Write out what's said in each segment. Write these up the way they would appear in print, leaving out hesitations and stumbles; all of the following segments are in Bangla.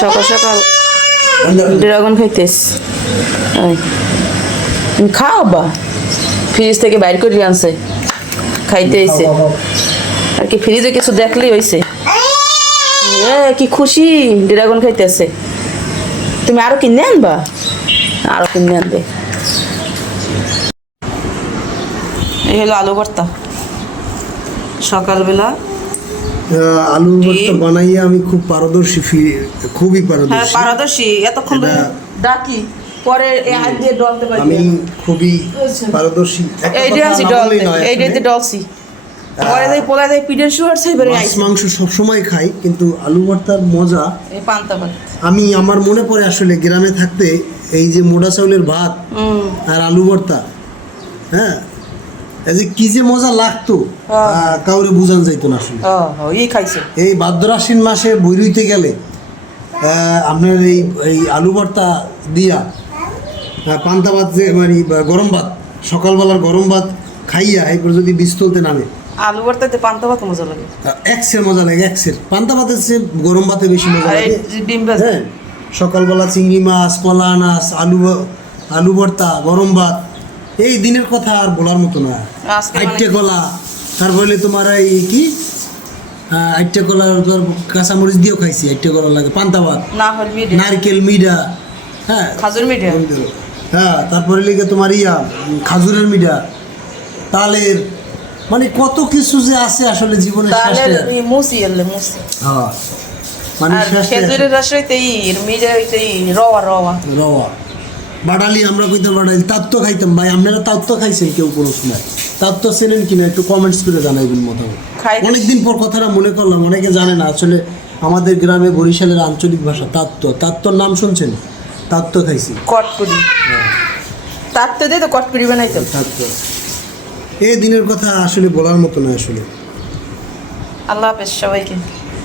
সকাল সকাল ড্রাগন খাইতেস খাও বা ফ্রিজ থেকে বাইর করে আনছে খাইতে হয়েছে আর কি ফ্রিজে কিছু দেখলেই হয়েছে কি খুশি ড্রাগন খাইতেছে তুমি আরো কিনে আনবা আরো কিনে আনবে এই হলো আলু ভর্তা সকালবেলা আলু ভর্তা বানাইয়ে আমি খুব পারদর্শী খুবই পারদর্শী পারদর্শী এতক্ষণ ডাকি পরে এই হাত দিয়ে ডলতে পারি আমি খুবই পারদর্শী এইটা আছে ডল এইটাতে ডলছি পরে দেই পোলা দেই পিডের শুয়ার সাইবারে মাছ মাংস সব সময় খাই কিন্তু আলু ভর্তার মজা এই পান্তা ভাত আমি আমার মনে পড়ে আসলে গ্রামে থাকতে এই যে মোটা চাউলের ভাত আর আলু ভর্তা হ্যাঁ এই যে কি যে মজা লাগতো কাউরে বুঝান যাইতো না আসলে এই খাইছে এই ভাদ্র আশ্বিন মাসে বৈরুইতে গেলে আপনার এই আলু ভর্তা দিয়া পান্তা ভাত যে মানে গরম ভাত সকালবেলার গরম ভাত খাইয়া এরপর যদি বীজ তুলতে নামে আলু ভর্তাতে পান্তা ভাত মজা লাগে এক্সের মজা লাগে এক্সের পান্তা ভাতের চেয়ে গরম ভাতে বেশি মজা লাগে ডিম ভাজা হ্যাঁ সকালবেলা চিংড়ি মাছ কলা আনাস আলু ভর্তা গরম ভাত এই দিনের কথা আর বলার মতো না আইটে কলা তারপরে তোমার এই কি আইটে কলা কাঁচামরিচ দিয়েও খাইছি আইটে কলা লাগে পান্তা ভাত নারকেল মিঠা হ্যাঁ খাজুর মিঠা হ্যাঁ তারপরে লিখে তোমার খাজুরের মিঠা তালের মানে কত কিছু যে আছে আসলে জীবনের শেষে হ্যাঁ মানে খেজুরের রস হইতে মিঠা হইতে রওয়া রওয়া রওয়া বাড়ালি আমরা কইতাম বাড়ালি তাত্ত্ব খাইতাম ভাই আপনারা তাত্ত্ব খাইছেন কেউ কোনো সময় তাত্ত্ব চেনেন কিনা একটু কমেন্টস করে জানাইবেন মোটামুটি অনেকদিন পর কথাটা মনে করলাম অনেকে জানে না আসলে আমাদের গ্রামে বরিশালের আঞ্চলিক ভাষা তাত্ত্বর নাম শুনছেন তাত্ত্ব খাইছি কটপুরি তাত্ত্ব দিয়ে তো কটপুরি বানাইতাম তাত্ত্ব এই দিনের কথা আসলে বলার মতো না আসলে আল্লাহ হাফেজ সবাইকে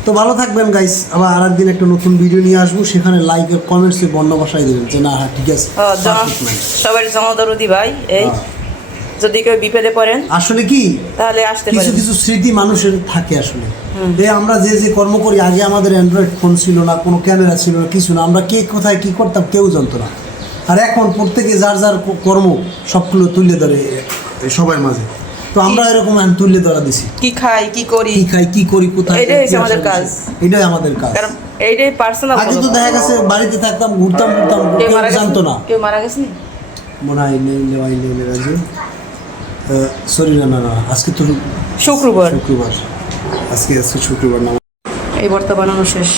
তো ভালো থাকবেন গাইস আবার আরেকদিন একটা নতুন ভিডিও নিয়ে আসবো সেখানে লাইক আর কমেন্টসে বর্ণ ভাষায় দেবেন যে না হ্যাঁ ঠিক আছে সবাই জমাদারুদি ভাই এই যদি কেউ বিপদে পড়েন আসলে কি তাহলে আসতে পারেন কিছু কিছু স্মৃতি মানুষের থাকে আসলে যে আমরা যে কর্ম করি আগে আমাদের অ্যান্ড্রয়েড ফোন ছিল না কোনো ক্যামেরা ছিল না কিছু না আমরা কে কোথায় কি করতাম কেউ জানতো না আর এখন প্রত্যেকে যার যার কর্ম সবগুলো তুলে ধরে সবার মাঝে তো আমরা এরকম তুলে ধরা দিছি কি খাই কি করি কোথায় এটাই আমাদের কাজ কারণ এইটাই পার্সোনাল আগে তো দেখা গেছে বাড়িতে থাকতাম ঘুরতাম কেউ জানতো না কেউ মারা গেছে মনে হয় নেই রাজু সরি না আজকে তো শুক্রবার আজকে শুক্রবার না এই ভর্তা বানানো শেষ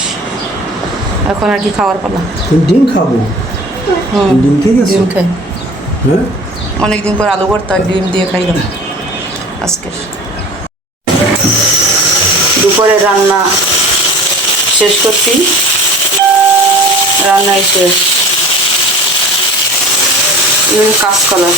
এখন আর কি খাওয়ার পালা ডিম খাবো ডিম খেয়ে গেছো ডিম খাই হ্যাঁ অনেকদিন পর আলু ভর্তা ডিম দিয়ে খাইলাম আজকে দুপুরে রান্না শেষ করছি রান্নাই শেষ কাঁচকলা